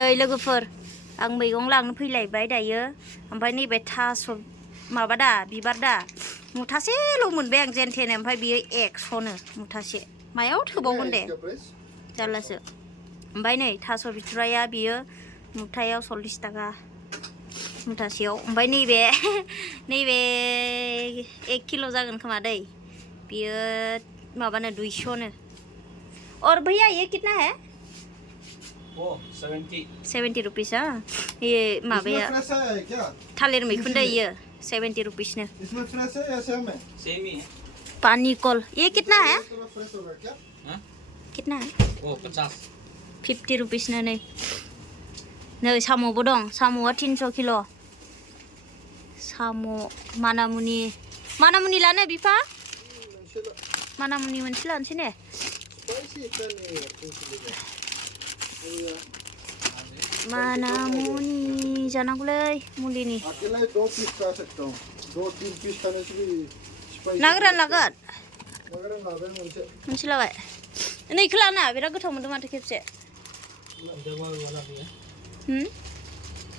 लोगोफोर आं मैगं लांनो फैलायबाय दायो ओमफ्राय नैबे थास' माबा दा बिबार दा मुथासेल' मोनबाय आं जेन थेन ओमफ्राय बियो 100नो मुथासे मायाव थोबावगोन दे जारलासो ओमफ्राय नै थास' बिथुराया बियो मुथायाव 40 थाखा मुथासेयाव ओमफ्राय नैबे 1 किल' जागोन खोमा दै बियो माबानो 200नो और भैया ये कितना है 70 रुपीस ये माबाया थालिर मैखुन दै ये 70 रुपीस ने पानी कल ये कितना है कितना है 50 रुपीस ने नै साम'बो दं साम'आ 300 किल' साम' मानामुनि लानो बिफा मानामुनि मोनसे लानोसै ने मानामुनि जानांगौलै मुलिनि ना गोरान लागोन मोनसे लाबाय नैखौ लाना बिराद गोथाव मोनदों माथो खेबसे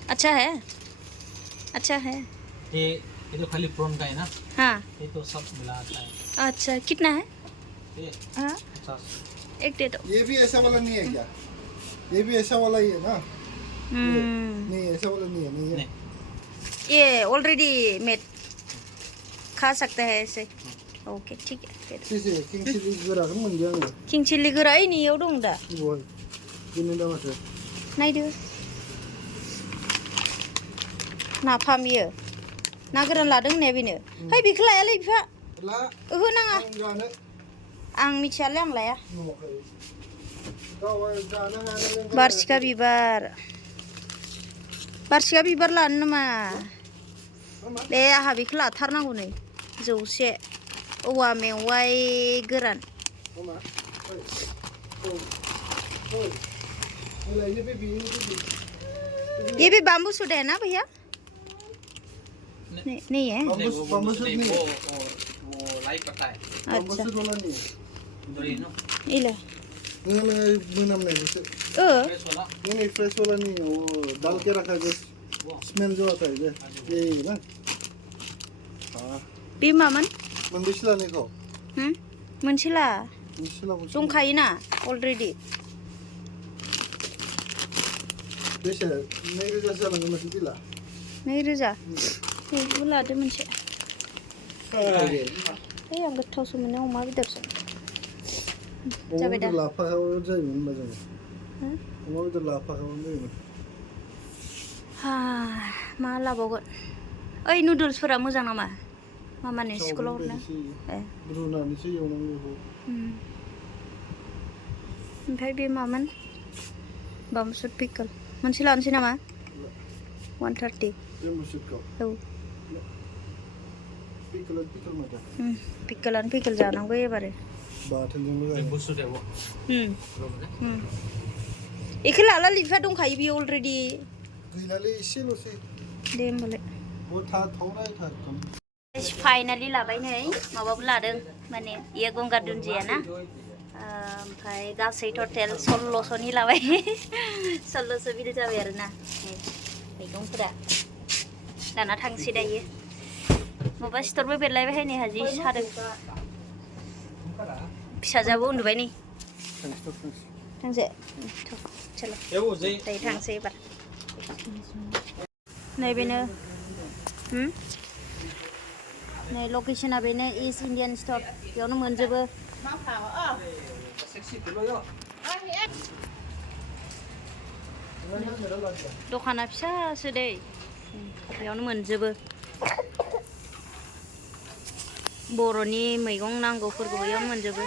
अच्छा है ये तो खाली प्रॉन का है ना हाँ ये तो सब मिला आता है अच्छा कितना है ये हाँ 50 एक दे दो ये भी ऐसा वाला नहीं है क्या ये भी ऐसा वाला ही है ना नहीं ऐसा वाला नहीं है नहीं है ये ऑलरेडी मेड खा सकते हैं ऐसे ओके ठीक है किंग चिली गोरा kan मोनदों आङो किंग चिली गोरा इनियाव दं दा बय बिनो दा माथो नायदो नाफाम बियो ना गोरान लादों होननाया बेनो है बेखौ लायालै बिफा ओहो नाङा आं मिथियालै आं लाया बारसिखा बिबार लानो नामा दे आंहा बेखौ लाथारनांगौ नै 100 औवा मेवाइ गोरान ये भी बाम्बू सूट है ना भैया नहीं है बाम्बू सूट नहीं वो लाइट पता है बाम्बू सूट वाला नहीं है इला मोनामनाय मोनसे नहीं फ्रेश वाला नहीं है वो डाल के रखा है स्मेल जो आता है ये ना हाँ बे मामोन मोनबेसे लानायखौ मोनसे ला दंखायोना अलरेडि बेसे 2000 जालांगोन माथो बिला 2000 बेखौ लादो मोनसे है आं गोथावसो मोनो अमा बेदरजों जाबाय दा लाफाखाबाबो जायोमोन होनबा जोङो अमा बेदर लाफाखाबाबो जायोमोन मा लाबावगोन ओइ नुडल्सफोरा मोजां नामा मामानि स्कुलाव हरनो रुनानैसो एवनांगौ ओमफ्राय बे मामोन बामसुद पिकल मोनसे लानोसै नामा 130 औ पिकलानो पिकल जानांगौ एबारो बेखौ लाला लिफा दंखायो बेयो अलरेडि गैलालै एसेल'सै दे होमबालाय फाइनालि लाबाय नै माबाबो लादों माने इयो गंगार दुन्दिया ना ओमफ्राय गासै टटेल 1600नि लाबाय 1600 बिल जाबाय आरोना मैगंफोरा दाना थांसै दायो माबा सिथरबो बेरलायबाय नै हाजि सादों फिसाजाबो उन्दुबाय नै थांसै चलो दायो थांसै एबार नैबेनो नै लकेशना बेनो इस्ट इन्डियान स्ट'र बेयावनो मोनजोबो दखाना फिसासो दै बेयावनो मोनजोबो बर'नि मैगं नांगौफोरखौ बेयावनो मोनजोबो